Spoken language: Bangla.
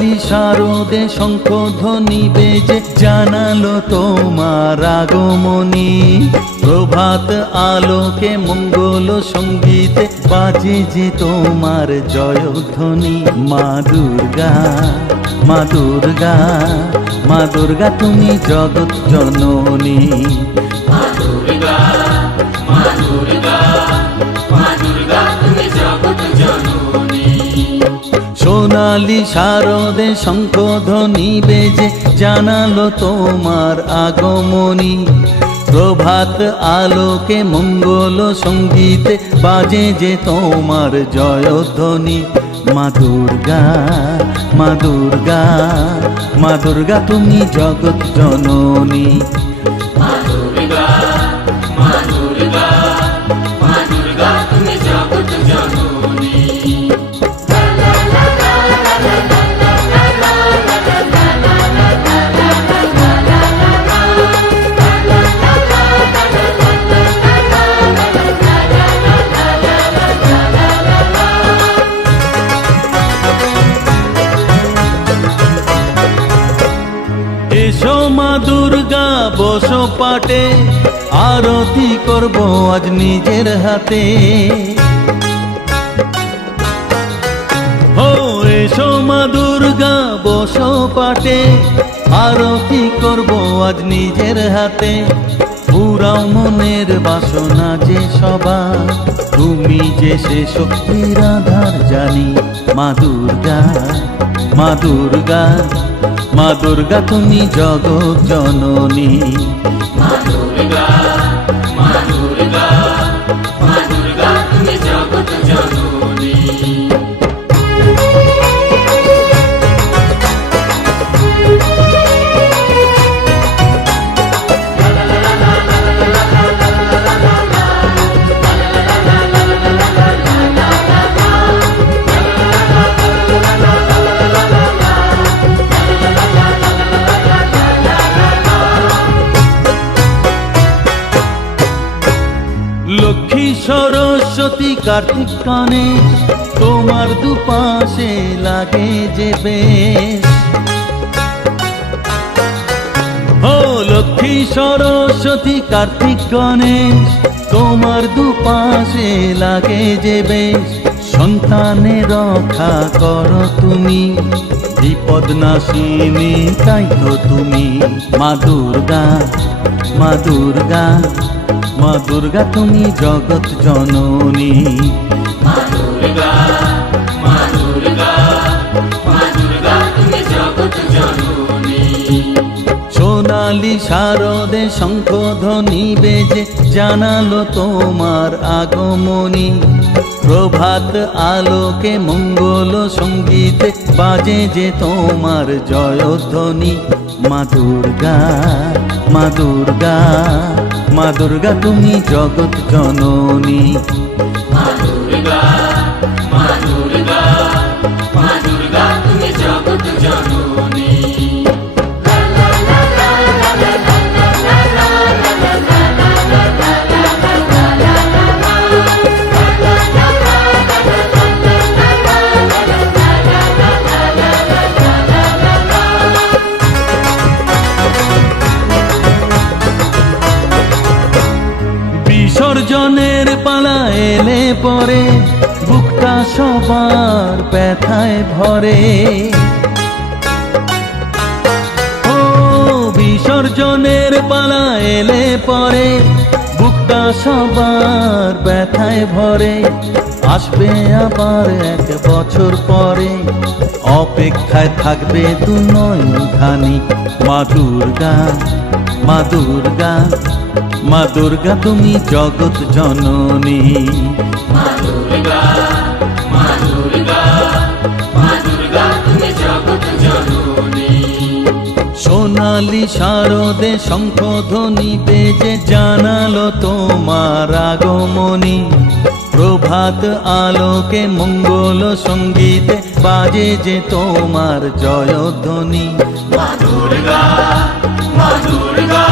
সোনালি শারদে শঙ্খধ্বনি বেজে জানালো তোমার আগমনী। প্রভাত আলোকে মঙ্গল সঙ্গীতে বাজে যে তোমার জয়ধ্বনি। মা দুর্গা, মা দুর্গা, মা দুর্গা তুমি জগৎ জননী। মা দুর্গা, মা দুর্গা, মা দুর্গা তুমি জগৎ জননী। সোনালি শারদে শঙ্খধ্বনি বেজে জানালো তোমার আগমনী। প্রভাত আলোকে মঙ্গল সঙ্গীতে বাজে যে তোমার জয়ধ্বনি। মা দুর্গা, মা দুর্গা, মা দুর্গা তুমি জগৎ জননী। মা দুর্গা, মা দুর্গা, মা দুর্গা তুমি জগৎ জননী। এসো মা দুর্গা বসো পাটে, আরতি করব আজ নিজের হাতে। ও এসো মা দুর্গা বসো পাটে, আরতি করব আজ নিজের হাতে। পুরাও মনের বাসনা যে সবার, তুমি যে সে শক্তির আধার জানি। মা দুর্গা, মা দুর্গা, মা দুর্গা তুমি জগৎ জননী। মা দুর্গা, মা দুর্গা, মা দুর্গা তুমি জগৎ জননী। লক্ষ্মী সরস্বতী কার্তিক গণেশ, তোমার দুপাশে লাগে যে বেশ। ও লক্ষ্মী সরস্বতী কার্তিক গণেশ, তোমার দুপাশে লাগে যে বেশ। সন্তানের রক্ষা করো তুমি, বিপদ নাশিনী তাই তো তুমি। মা দুর্গা, মা দুর্গা, মা দুর্গা তুমি জগৎ জননী। মা দুর্গা, মা দুর্গা, মা দুর্গা তুমি জগৎ জননী। সোনালি শারদে শঙ্খধ্বনি বেজে জানালো তোমার আগমনী। প্রভাত আলোকে মঙ্গল সঙ্গীতে বাজে যে তোমার জয়ধ্বনি। মা দুর্গা, মা দুর্গা, মা দুর্গা তুমি জগৎ জননী। মা দুর্গা, মা দুর্গা, মা দুর্গা তুমি জগৎ জননী। বিসর্জনের পালা এলে পরে বুকটা সবার ব্যথায় ভরে। ও বিসর্জনের পালা এলে পরে বুকটা সবার ব্যথায় ভরে। আসবে আবার এক বছর পরে, অপেক্ষায় থাকবে দু নয়নখানি। মা দুর্গা, মা দুর্গা, মা দুর্গা তুমি জগৎ জননী। মা দুর্গা, মা দুর্গা, মা দুর্গা তুমি জগৎ জননী। সোনালি শারদে শঙ্খধ্বনি বেজে জানালো তোমার আগমনী। প্রভাত আলোকে মঙ্গল সঙ্গীতে বাজে যে তোমার জয়ধ্বনি। মা দুর্গা, মা দুর্গা।